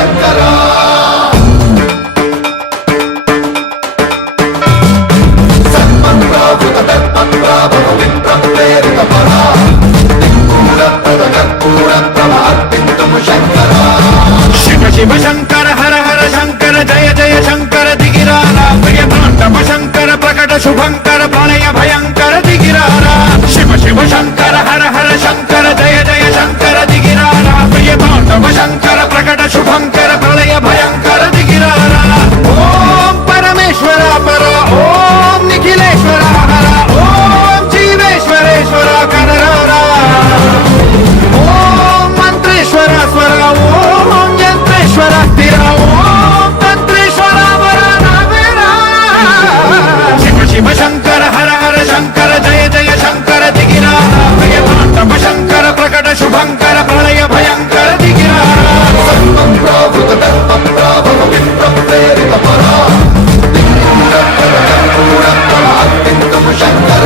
శంకర సన్మంత్రావృత దర్పత్రాభవ విప్రం ప్రేరిత పరా దిక్పూరప్రద కర్పూరప్రభ అర్పితుము శంకర శివ శివ శంకర హర హర శంకర జయ జయ శంకర దిగిరారా ప్రియ తాండవ శంకర ప్రకట శుభంకర ప్రళయ భయంకర దిగిరారా శివ శివ శంకర హర హర శంకర జయ జయ శంకర దిగిరారా ప్రియ తాండవ శంకర ప్రకట శుభంకర ప్రళయ భయంకర దిగిరారా ఓం పరమేశ్వర పర ఓం నిఖిలేశ్వర హర ఓం జీవేశ్వరేశ్వర కరరారా ఓం మంత్రేశ్వర స్వర ఓం యంత్రేశ్వర స్థిర ఓం తంత్రేశ్వర వర నవేరా శివ శివ శంకర హర హర శంకర జయ జయ శంకర దిగిరారా ప్రియ తాండవ శంకర ప్రకట శుభంకర ప్రళయ భయంకర దిగిరారా సన్మంత్రావృత దర్పత్రాభవ విప్రం ప్రేరిత పరా దిక్పూరప్రద కర్పూరప్రభ అర్పితుము శంకర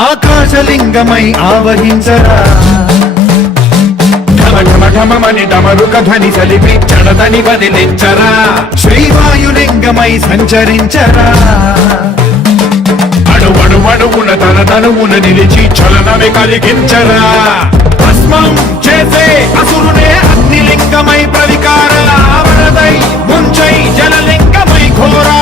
ఆకాశలింగమై ఆవహించరా ఢమ ఢమ ఢమమని డమరుక ధ్వని సలిపి చడదని వదిలించరా శ్రీవాయులింగమై సంచరించరా అణువణువున తన తనువున నిలిచి చలనమే కలిగించరా భస్మం చేసే అసురునే అగ్నిలింగమై ప్రవికార వరదై ముంచై జలలింగమై ఘోరా